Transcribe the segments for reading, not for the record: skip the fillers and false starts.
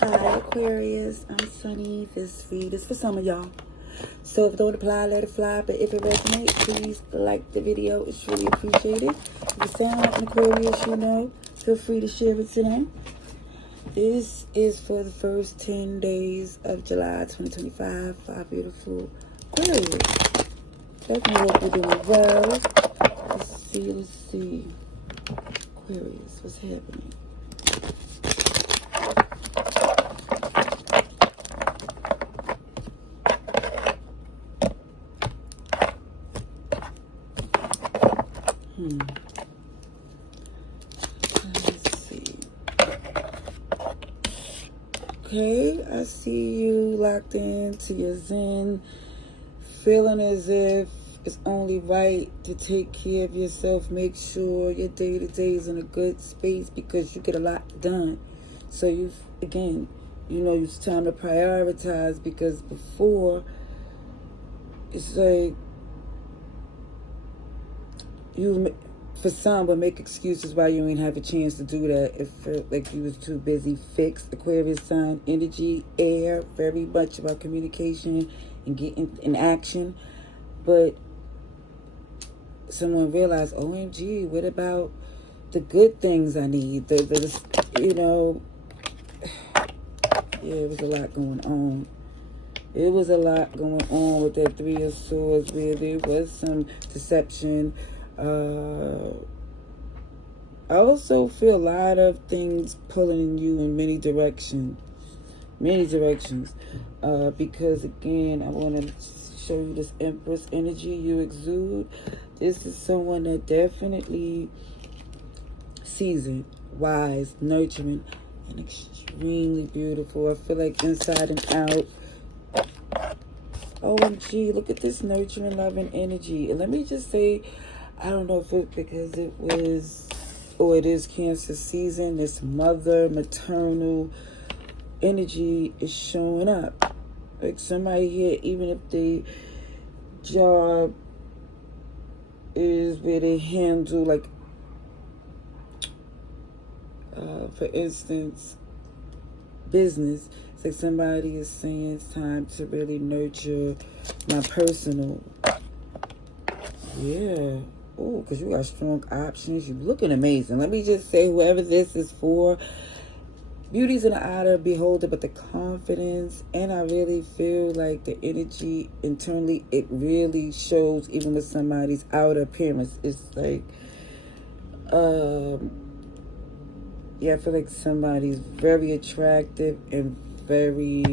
Hi Aquarius, I'm Sunny. This read is for some of y'all. So if it don't apply, let it fly. But if it resonates, please like the video. It's really appreciated. If you sound like an Aquarius, feel free to share it today. This is for the first 10 days of July 2025 for our beautiful Aquarius. Definitely hope you're doing well. Let's see. Aquarius, what's happening? Let's see. Okay, I see you locked into your zen, feeling as if it's only right to take care of yourself. Make sure your day-to-day is in a good space because you get a lot done. So it's time to prioritize, because before it's like for some, but make excuses why you ain't have a chance to do that. It felt like you was too busy. Fixed. Aquarius sign energy, air, very much about communication and getting in action. But someone realized, OMG, what about the good things I need? Yeah, it was a lot going on. It was a lot going on with that Three of Swords, where there was some deception. I also feel a lot of things pulling you in many directions. Because again, I want to show you this Empress energy you exude. This is someone that definitely seasoned, wise, nurturing, and extremely beautiful. I feel like inside and out. OMG, look at this nurturing, loving energy. And let me just say, I don't know if it's because it is Cancer season. This maternal energy is showing up. Like somebody here, even if the job is where they handle, like, for instance, business. It's like somebody is saying it's time to really nurture my personal. Yeah. Oh, because you got strong options. You're looking amazing. Let me just say, whoever this is for, beauty's in the eye of the beholder, but the confidence, and I really feel like the energy internally, it really shows even with somebody's outer appearance. It's like, I feel like somebody's very attractive and very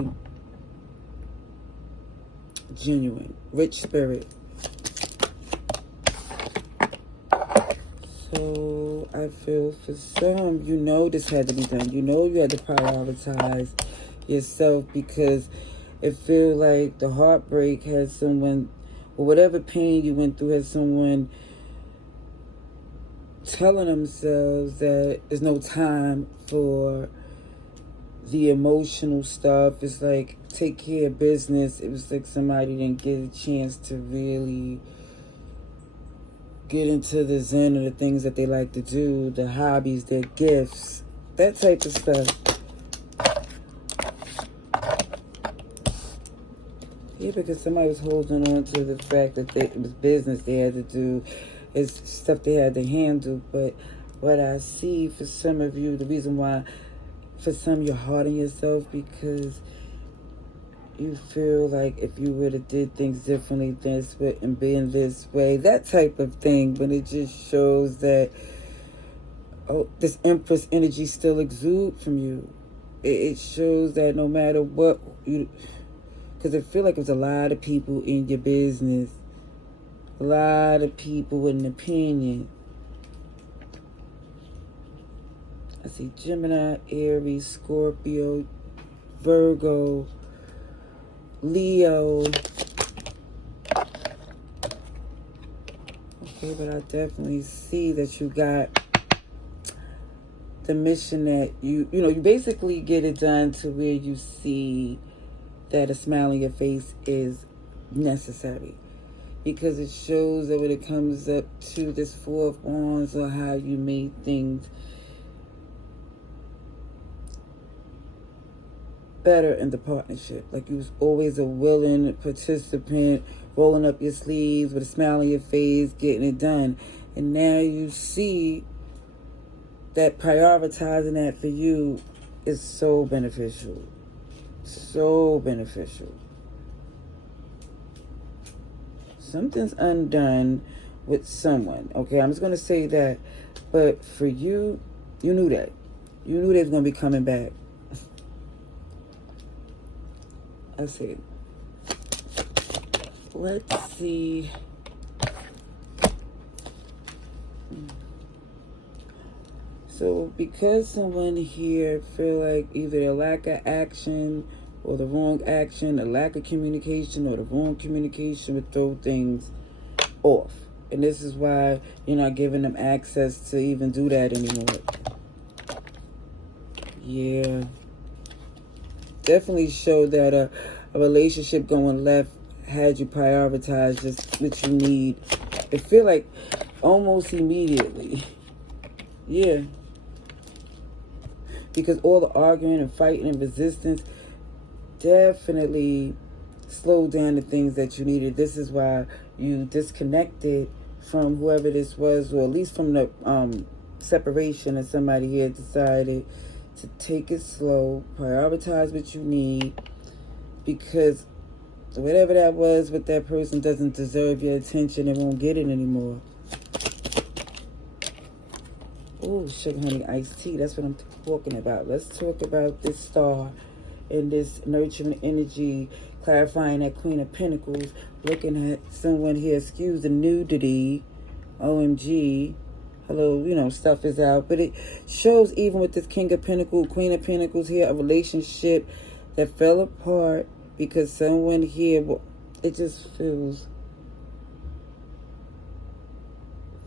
genuine, rich spirit. So I feel for some, this had to be done. You had to prioritize yourself, because it feels like the heartbreak has someone, or whatever pain you went through, has someone telling themselves that there's no time for the emotional stuff. It's like, take care of business. It was like somebody didn't get a chance to really get into the zen of the things that they like to do, the hobbies, their gifts, that type of stuff. Yeah, because somebody was holding on to the fact that it was business they had to do, it's stuff they had to handle. But what I see for some of you, the reason why for some you're hard on yourself, because you feel like if you would have did things differently, this wouldn't be in this way, that type of thing. But it just shows that, this Empress energy still exudes from you. It shows that no matter what you, because I feel like there's a lot of people in your business, a lot of people with an opinion. I see Gemini, Aries, Scorpio, Virgo, Leo. Okay, but I definitely see that you got the mission that you basically get it done to where you see that a smile on your face is necessary. Because it shows that when it comes up to this Four of Wands, or how you made things better in the partnership. Like you was always a willing participant, rolling up your sleeves with a smile on your face, getting it done. And now you see that prioritizing that for you is so beneficial. So beneficial. Something's undone with someone. Okay, I'm just going to say that. But for you, you knew that. You knew they was going to be coming back. I see. Let's see. So because someone here feel like either a lack of action or the wrong action, a lack of communication or the wrong communication would throw things off. And this is why you're not giving them access to even do that anymore. Yeah. Definitely showed that a relationship going left had you prioritize just what you need. It feel like almost immediately. Yeah. Because all the arguing and fighting and resistance definitely slowed down the things that you needed. This is why you disconnected from whoever this was, or at least from the separation, and somebody here decided to take it slow, prioritize what you need, because whatever that was with that person doesn't deserve your attention and won't get it anymore. Oh, sugar honey iced tea. That's what I'm talking about. Let's talk about this star and this nurturing energy, clarifying that Queen of Pentacles, looking at someone here, excuse the nudity, OMG, hello, stuff is out. But it shows even with this King of Pentacles, Queen of Pentacles here, a relationship that fell apart because someone here, it just feels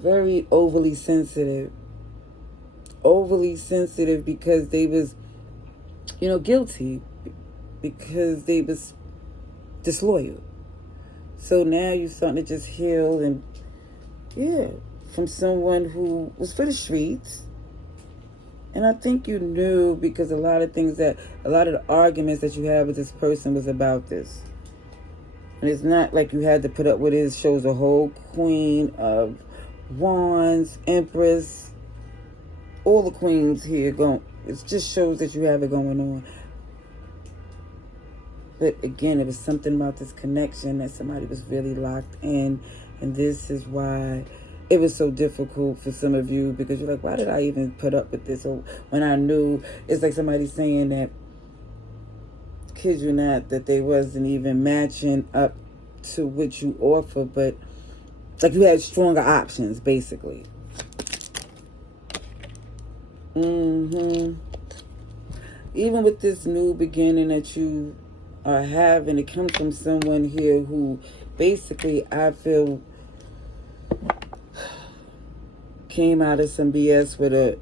very overly sensitive. Overly sensitive because they was, guilty, because they was disloyal. So now you're starting to just heal, and yeah, from someone who was for the streets. And I think you knew, because a lot of the arguments that you had with this person was about this. And it's not like you had to put up with it. It shows a whole Queen of Wands, Empress, all the queens here going. It just shows that you have it going on. But again, it was something about this connection that somebody was really locked in. And this is why it was so difficult for some of you, because you're like, why did I even put up with this? Or when I knew, it's like somebody saying that, kid you not, that they wasn't even matching up to what you offer, but like you had stronger options, basically. Even with this new beginning that you are having, it comes from someone here who basically, I feel, came out of some BS with a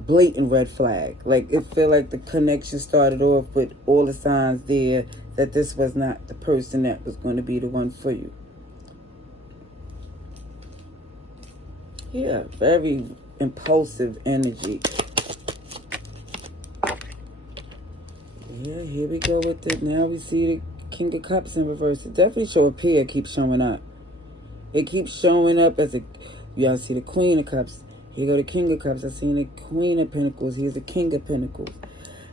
blatant red flag. Like, it feel like the connection started off with all the signs there that this was not the person that was going to be the one for you. Yeah, very impulsive energy. Yeah, here we go with it. Now we see the King of Cups in reverse. It definitely show up here. It keeps showing up. It keeps showing up as y'all see the Queen of Cups. Here go the King of Cups. I seen the Queen of Pentacles. Here's the King of Pentacles.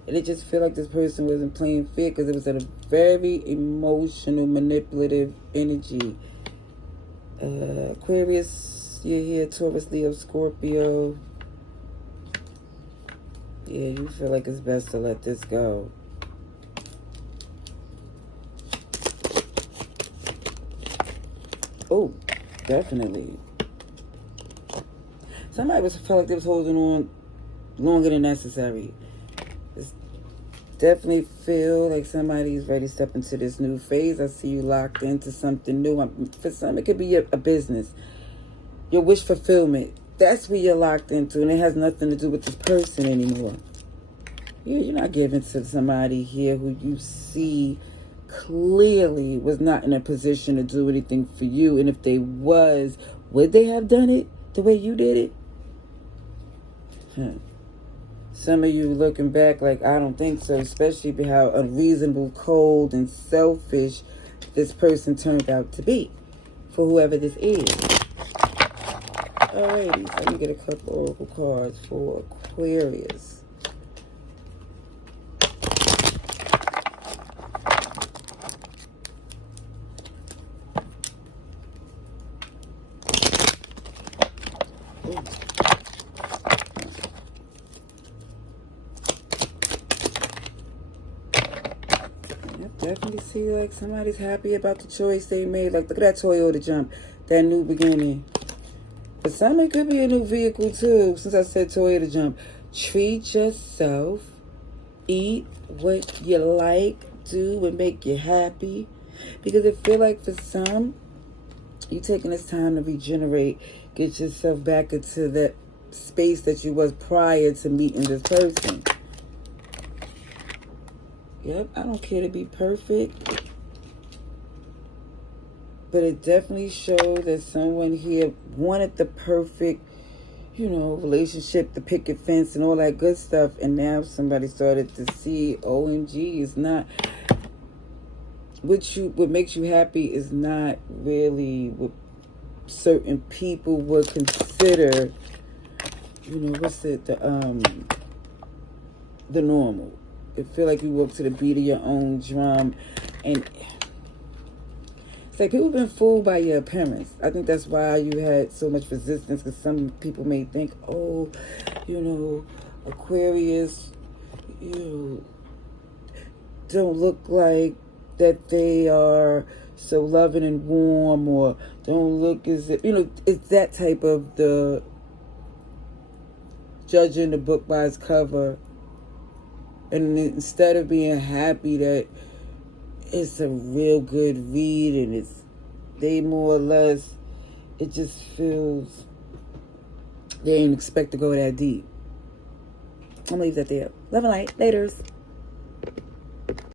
And it just feel like this person wasn't playing fair, because it was at a very emotional, manipulative energy. Aquarius, you're here. Taurus, Leo, Scorpio. Yeah, you feel like it's best to let this go. Oh, definitely. Somebody felt like they was holding on longer than necessary. It's definitely feel like somebody's ready to step into this new phase. I see you locked into something new. For some, it could be a business. Your wish fulfillment. That's where you're locked into, and it has nothing to do with this person anymore. Yeah, you're not giving to somebody here who you see clearly was not in a position to do anything for you. And if they was, would they have done it the way you did it? Some of you looking back like, I don't think so, especially how unreasonable, cold, and selfish this person turned out to be for whoever this is. Alrighty, so let me get a couple oracle cards for Aquarius. Definitely see like somebody's happy about the choice they made. Like, look at that Toyota jump, that new beginning. But some, it could be a new vehicle too. Since I said Toyota jump, treat yourself, eat what you like, do what make you happy. Because I feel like for some, you taking this time to regenerate, get yourself back into that space that you was prior to meeting this person. Yep, I don't care to be perfect, but it definitely showed that someone here wanted the perfect, you know, relationship, the picket fence and all that good stuff, and now somebody started to see, OMG, it's not, what makes you happy is not really what certain people would consider, you know, what's it, the normal. It feel like you walk to the beat of your own drum, and it's like people been fooled by your appearance. I think that's why you had so much resistance, because some people may think, oh, you know, Aquarius, you don't look like that they are so loving and warm, or don't look as if, you know, it's that type of the judging the book by its cover. And instead of being happy that it's a real good read and it's, they more or less, it just feels they ain't expect to go that deep. I'm gonna leave that there. Love and light. Laters.